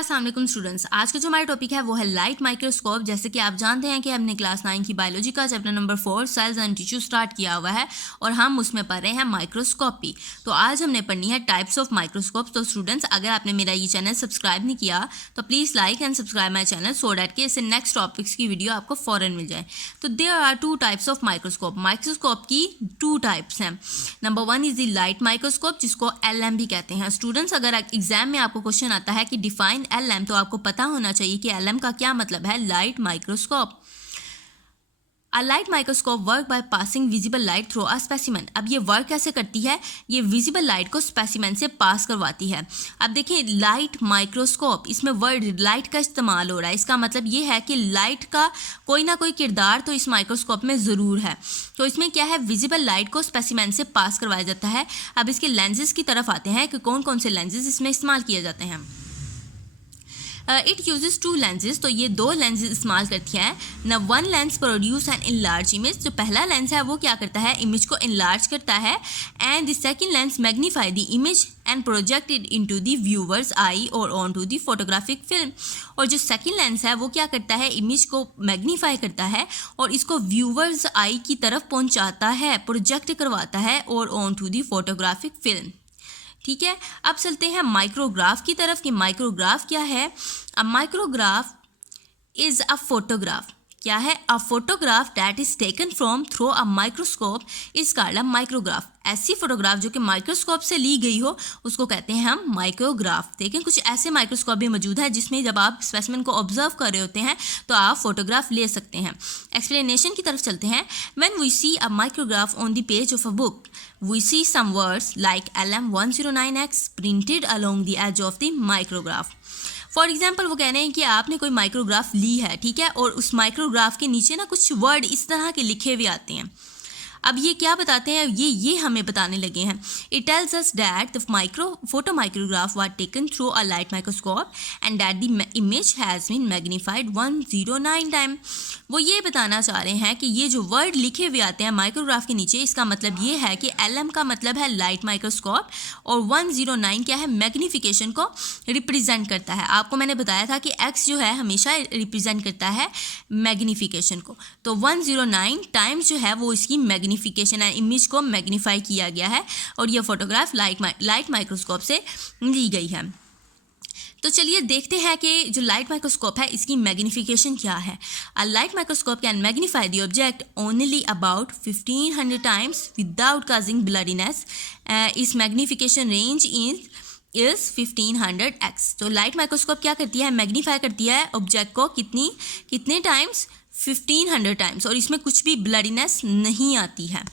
अस्सलाम वालेकुम स्टूडेंट्स। आज का जो हमारा टॉपिक है वो है लाइट माइक्रोस्कोप। जैसे कि आप जानते हैं कि हमने क्लास 9 की बायोलॉजी का chapter number 4 cells and tissue start किया हुआ है और हम उसमें पढ़ रहे हैं माइक्रोस्कोपी। तो आज हमने पढ़नी है टाइप्स ऑफ माइक्रोस्कोप। तो स्टूडेंट्स, अगर आपने मेरा ये चैनल सब्सक्राइब नहीं किया तो please like and subscribe my channel so that कि इससे नेक्स्ट टॉपिक्स की वीडियो आपको फ़ौरन मिल जाए। तो there are two types of microscope. Microscope की टू टाइप्स हैं। Number 1 is the light microscope, जिसको LM भी कहते हैं। स्टूडेंट्स, अगर एग्जाम में आपको क्वेश्चन आता है कि डिफाइन LM, तो आपको पता होना चाहिए कि LM का क्या मतलब है। Light microscope. A light microscope work by passing visible light through a specimen. अब ये वर्क कैसे करती है? ये विजिबल लाइट को स्पेसिमेन से पास करवाती है। अब देखिए, लाइट माइक्रोस्कोप, इसमें वर्ड लाइट का इस्तेमाल हो रहा है। इसका मतलब ये है कि लाइट का कोई ना कोई किरदार तो इस माइक्रोस्कोप में ज़रूर है। तो इसमें क्या है, विजिबल लाइट को स्पेसिमेन से पास करवाया जाता है। अब इसके लेंसेज की तरफ आते हैं कि कौन कौन से लेंसेज इसमें इस्तेमाल किए जाते हैं। इट यूजेस टू लेंसेज, तो ये दो लेंसेज इस्तेमाल करती हैं न। One lens produce an enlarge image, जो पहला लेंस है वो क्या करता है, इमेज को इनलार्ज करता है। And the second lens magnify the image and project it into the viewer's eye और on to the photographic film. और जो सेकंड लेंस है वो क्या करता है, इमेज को मैग्नीफाई करता है और इसको व्यूअर्स आई की तरफ पहुंचाता है, प्रोजेक्ट करवाता है और on to the photographic film. ठीक है, अब चलते हैं माइक्रोग्राफ की तरफ कि माइक्रोग्राफ क्या है। अ माइक्रोग्राफ इज़ अ फोटोग्राफ। क्या है? A photograph that is taken from through a microscope is called a micrograph. ऐसी फोटोग्राफ जो कि माइक्रोस्कोप से ली गई हो उसको कहते हैं हम माइक्रोग्राफ। देखें, कुछ ऐसे माइक्रोस्कोप भी मौजूद है जिसमें जब आप स्पेसिमेन को ऑब्जर्व कर रहे होते हैं तो आप फोटोग्राफ ले सकते हैं। एक्सप्लेनेशन की तरफ चलते हैं। When we see a micrograph on the page of a book, we see some words like LM109X printed along the edge of the micrograph. For example, वो कह रहे हैं कि आपने कोई माइक्रोग्राफ ली है, ठीक है, और उस माइक्रोग्राफ के नीचे ना कुछ वर्ड इस तरह के लिखे हुए आते हैं। अब ये क्या बताते हैं, ये हमें बताने लगे हैं। It tells us that the photo micrograph was taken through a light microscope and that the image has been magnified 109 time. वो ये बताना चाह रहे हैं कि ये जो वर्ड लिखे हुए आते हैं माइक्रोग्राफ के नीचे, इसका मतलब ये है कि LM का मतलब है लाइट माइक्रोस्कोप और 109 क्या है, मैग्नीफिकेशन को रिप्रेजेंट करता है। आपको मैंने बताया था कि X जो है हमेशा रिप्रेजेंट करता है मैग्नीफिकेशन को, तो 109 टाइम्स जो है वो इसकी मैग्नीफिकेशन है, इमेज को मैग्नीफाई किया गया है और यह फोटोग्राफ लाइट माइक्रोस्कोप से ली गई है। तो चलिए देखते हैं कि जो लाइट माइक्रोस्कोप है इसकी मैग्नीफिकेशन क्या है। A light microscope can magnify the object only about 1500 times without causing bloodiness. इस मैग्नीफिकेशन रेंज इज 1500x। तो लाइट माइक्रोस्कोप क्या करती है, मैग्नीफाई करती है ऑब्जेक्ट को कितने टाइम्स, 1500 टाइम्स, और इसमें कुछ भी ब्लडीनेस नहीं आती है।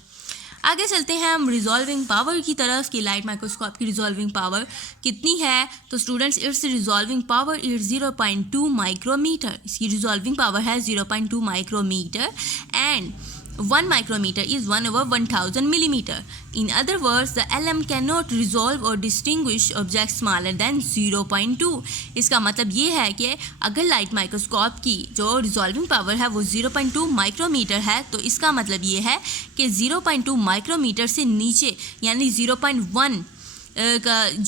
आगे चलते हैं हम रिजॉल्विंग पावर की तरफ कि लाइट माइक्रोस्कोप की रिजॉल्विंग पावर कितनी है। तो students, its resolving power is 0.2 micrometer. इसकी रिजॉल्विंग पावर है 0.2 micrometer and 1 micrometer is 1/1000 millimeter. In other words, the LM cannot resolve or distinguish objects smaller than 0.2. इसका मतलब ये है कि अगर लाइट माइक्रोस्कोप की जो रिजॉल्विंग पावर है वो 0.2 माइक्रोमीटर है, तो इसका मतलब ये है कि 0.2 माइक्रोमीटर से नीचे यानी 0.1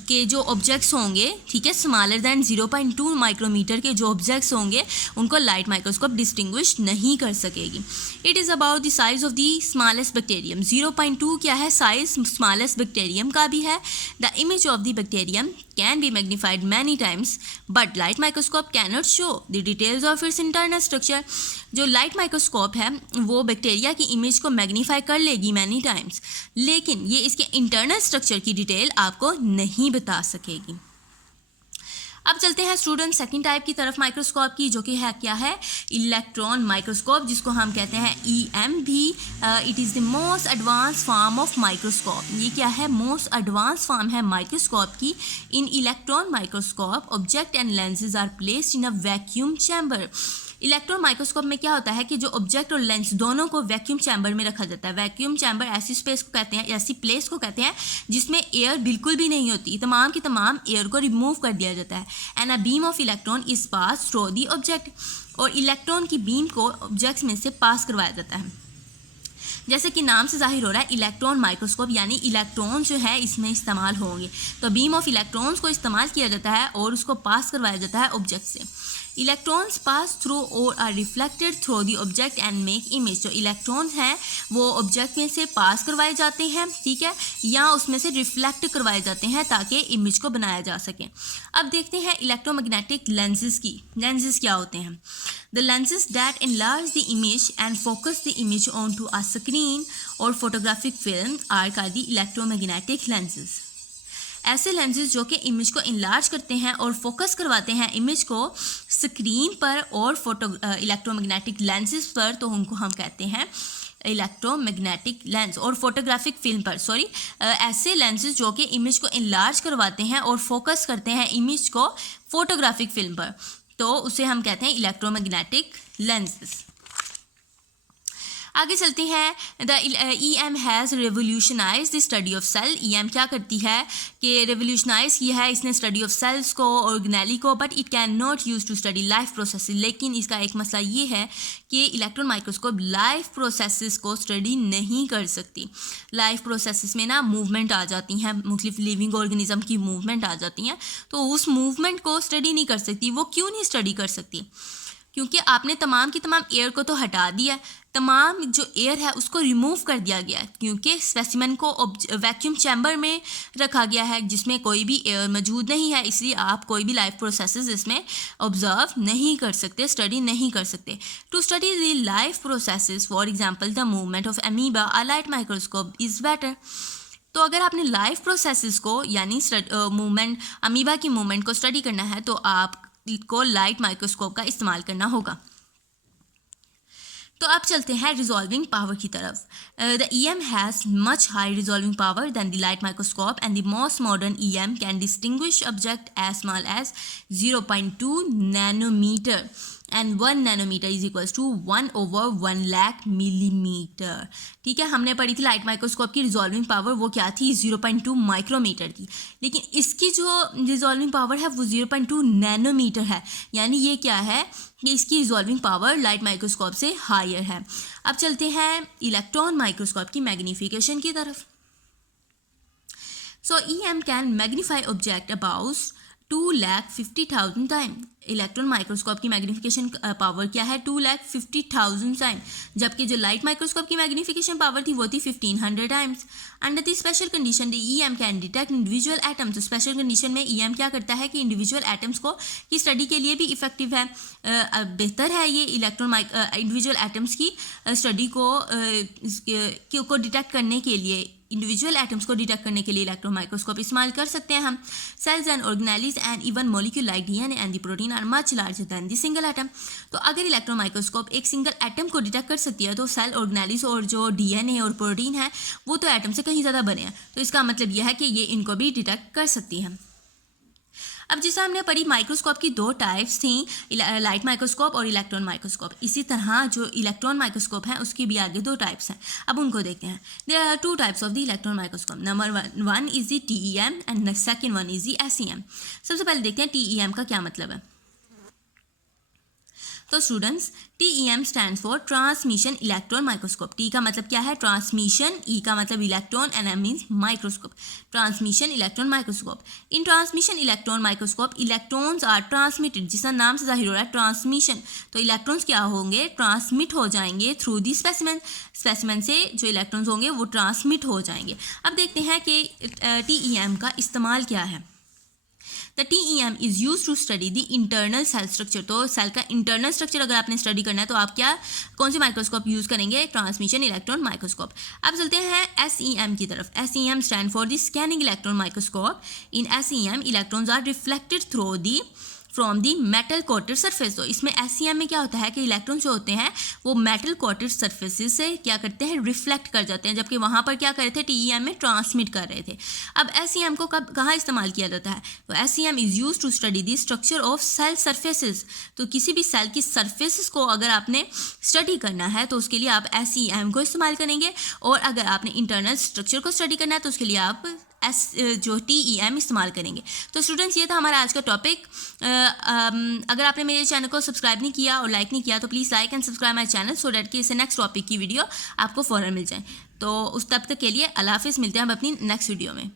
के जो ऑब्जेक्ट्स होंगे, ठीक है, स्मॉलर दैन 0.2 माइक्रोमीटर के जो ऑब्जेक्ट्स होंगे उनको लाइट माइक्रोस्कोप डिस्टिंग्विश नहीं कर सकेगी। It is about the size of the smallest bacterium. 0.2 क्या है, साइज स्मॉलेस्ट बैक्टीरियम का भी है। The image of the bacterium can be magnified many times but light microscope can not show the details of its internal structure. जो light microscope है वो bacteria की image को मैग्नीफाई कर लेगी मैनी टाइम्स, लेकिन ये इसके इंटरनल स्ट्रक्चर की डिटेल आपको नहीं बता सकेगी। अब चलते हैं स्टूडेंट सेकंड टाइप की तरफ माइक्रोस्कोप की, जो कि है क्या है, इलेक्ट्रॉन माइक्रोस्कोप, जिसको हम कहते हैं EM भी। It is the most advance form of microscope. ये क्या है, मोस्ट एडवांस फॉर्म है माइक्रोस्कोप की। In electron microscope object and lenses are placed in a vacuum chamber. Electron microscope में क्या होता है कि जो ऑब्जेक्ट और लेंस दोनों को वैक्यूम चैम्बर में रखा जाता है। वैक्यूम चैम्बर ऐसी स्पेस को कहते हैं, ऐसी प्लेस को कहते हैं जिसमें एयर बिल्कुल भी नहीं होती, तमाम की तमाम एयर को रिमूव कर दिया जाता है। And a beam of electron is pass through the object, और इलेक्ट्रॉन की बीम को ऑब्जेक्ट्स में से पास करवाया जाता है। जैसे कि नाम से जाहिर हो रहा है इलेक्ट्रॉन माइक्रोस्कोप, यानी इलेक्ट्रॉन जो है इसमें इस्तेमाल होंगे। तो बीम ऑफ इलेक्ट्रॉन्स को इस्तेमाल किया जाता है और उसको पास करवाया जाता है ऑब्जेक्ट से। इलेक्ट्रॉन्स पास थ्रू और are reflected through the object and make image. जो इलेक्ट्रॉन हैं वो ऑब्जेक्ट में से पास करवाए जाते हैं, ठीक है, या उसमें से रिफ्लेक्ट करवाए जाते हैं ताकि इमेज को बनाया जा सके। अब देखते हैं इलेक्ट्रोमैग्नेटिक लेंसेज की। लेंसेज क्या होते हैं? The lenses that enlarge the image and focus the image onto a screen or photographic film are called the electromagnetic lenses। ऐसे लेंसेज जो कि इमेज को इनलार्ज करते हैं और फोकस करवाते हैं इमेज को स्क्रीन पर और इलेक्ट्रोमैग्नेटिक लेंसेज पर, तो उनको हम कहते हैं इलेक्ट्रोमैग्नेटिक लेंस। और फोटोग्राफिक फिल्म पर ऐसे लेंसेज जो कि इमेज को इनलार्ज करवाते हैं और फोकस करते हैं इमेज को फोटोग्राफिक फिल्म पर, तो उसे हम कहते हैं इलेक्ट्रोमैग्नेटिक लेंसेज। आगे चलते हैं। The EM has revolutionise the study of cell. EM क्या करती है कि रेवोल्यूशनाइज किया है इसने स्टडी ऑफ सेल्स को, ऑर्गेनेली को, but it can not use to study life process. लेकिन इसका एक मसला ये है कि इलेक्ट्रॉन माइक्रोस्कोप लाइफ प्रोसेसेस को स्टडी नहीं कर सकती। लाइफ प्रोसेसेस में ना मूवमेंट आ जाती हैं, मुख्तलिफ लिविंग ऑर्गेनिज्म की मूवमेंट आ जाती हैं, तो उस मूवमेंट को स्टडी नहीं कर सकती। वो क्यों नहीं स्टडी कर सकती? क्योंकि आपने तमाम की तमाम एयर को तो हटा दिया, तमाम जो एयर है उसको रिमूव कर दिया गया, क्योंकि स्पेसिमेन को वैक्यूम चैम्बर में रखा गया है जिसमें कोई भी एयर मौजूद नहीं है, इसलिए आप कोई भी लाइफ प्रोसेसेस इसमें ऑब्जर्व नहीं कर सकते, स्टडी नहीं कर सकते। To study the life processes, for example the movement of amoeba, a light microscope is better. तो अगर आपने लाइफ प्रोसेसेस को यानी मूवमेंट, अमीबा की मूवमेंट को स्टडी करना है तो आप को लाइट माइक्रोस्कोप का इस्तेमाल करना होगा। तो अब चलते हैं रिजॉल्विंग पावर की तरफ। The EM has much high resolving power than the light microscope and the most modern EM can distinguish object as small as 0.2 nanometer and 1 nanometer is equals to 1/1 lakh millimeter. ठीक है, हमने पढ़ी थी light microscope की resolving power, वो क्या थी? 0.2 micrometer थी, लेकिन इसकी जो रिजॉल्विंग पावर है वो 0.2 नैनोमीटर है, यानी ये क्या है कि इसकी रिजॉल्विंग पावर लाइट माइक्रोस्कोप से हायर है। अब चलते हैं इलेक्ट्रॉन माइक्रोस्कोप की मैग्नीफिकेशन की तरफ। सो EM can magnify object about 2,50,000 time. Electron microscope की मैग्नीफिकेशन पावर क्या है? 2,50,000 टाइम, जबकि जो लाइट माइक्रोस्कोप की मैग्नीफिकेशन पावर थी वो थी 1500 times. Under the special condition the EM can detect individual atoms. तो स्पेशल कंडीशन में EM क्या करता है कि इंडिविजुअल एटम्स को की स्टडी के लिए भी इफेक्टिव है, बेहतर है ये इलेक्ट्रॉन इंडिविजुअल एटम्स की स्टडी को डिटेक्ट करने के लिए, इंडिविजुअल एटम्स को डिटेक्ट करने के लिए इलेक्ट्रॉन माइक्रोस्कोप इस्तेमाल कर सकते हैं हम। Cells and organelles and even molecule like DNA and the protein are much larger than the single atom. तो अगर इलेक्ट्रॉन माइक्रोस्कोप एक सिंगल एटम को डिटेक्ट कर सकती है तो सेल, ऑर्गेनेलीज और जो DNA और प्रोटीन है वो तो एटम से कहीं ज़्यादा बने हैं, तो इसका मतलब यह है कि ये इनको भी डिटेक्ट कर सकती है। अब जैसा हमने पढ़ी माइक्रोस्कोप की दो टाइप्स थी, लाइट माइक्रोस्कोप और इलेक्ट्रॉन माइक्रोस्कोप, इसी तरह जो इलेक्ट्रॉन माइक्रोस्कोप है उसकी भी आगे दो टाइप्स हैं। अब उनको देखते हैं। There are 2 types of the electron microscope. Number one is the TEM and second one is the SEM। सबसे पहले देखते हैं TEM का क्या मतलब है। तो students, TEM stands for transmission electron microscope. T का मतलब क्या है? ट्रांसमिशन, E का मतलब electron and M means microscope. Transmission electron microscope. In transmission electron microscope electrons are transmitted, जिसका नाम से जाहिर हो रहा है ट्रांसमिशन, तो इलेक्ट्रॉन्स क्या होंगे? ट्रांसमिट हो जाएंगे थ्रू दी स्पेसिमेन। स्पेसिमेन से जो इलेक्ट्रॉन्स होंगे वो ट्रांसमिट हो जाएंगे। अब देखते हैं कि TEM का इस्तेमाल क्या है। The TEM is use to study the internal cell structure. तो सेल का इंटरनल स्ट्रक्चर अगर आपने स्टडी करना है तो आप कौन सी माइक्रोस्कोप यूज़ करेंगे? Transmission electron microscope. अब चलते हैं SEM की तरफ। SEM stand for the scanning electron microscope. In SEM electrons are reflected through the from the metal coated surface. तो इसमें SEM में क्या होता है कि इलेक्ट्रॉन जो होते हैं वो मेटल कोटेड सरफेसेस से क्या करते हैं? रिफ्लेक्ट कर जाते हैं, जबकि वहाँ पर क्या कर रहे थे? TEM में ट्रांसमिट कर रहे थे। अब SEM को कहाँ इस्तेमाल किया जाता है? तो SEM is use to study the structure of cell surfaces. तो किसी भी सेल की सरफेसेस को अगर आपने स्टडी करना है तो उसके लिए आप SEM को इस्तेमाल करेंगे, और अगर आपने इंटरनल स्ट्रक्चर को स्टडी करना है तो उसके लिए आप जो TEM इस्तेमाल करेंगे। तो स्टूडेंट्स ये था हमारा आज का टॉपिक। अगर आपने मेरे चैनल को सब्सक्राइब नहीं किया और लाइक नहीं किया तो please like and subscribe my channel so that कि इससे नेक्स्ट टॉपिक की वीडियो आपको फ़ौरन मिल जाए। तो उस तब तक के लिए अल्लाह हाफिज़, मिलते हैं हम अपनी नेक्स्ट वीडियो में।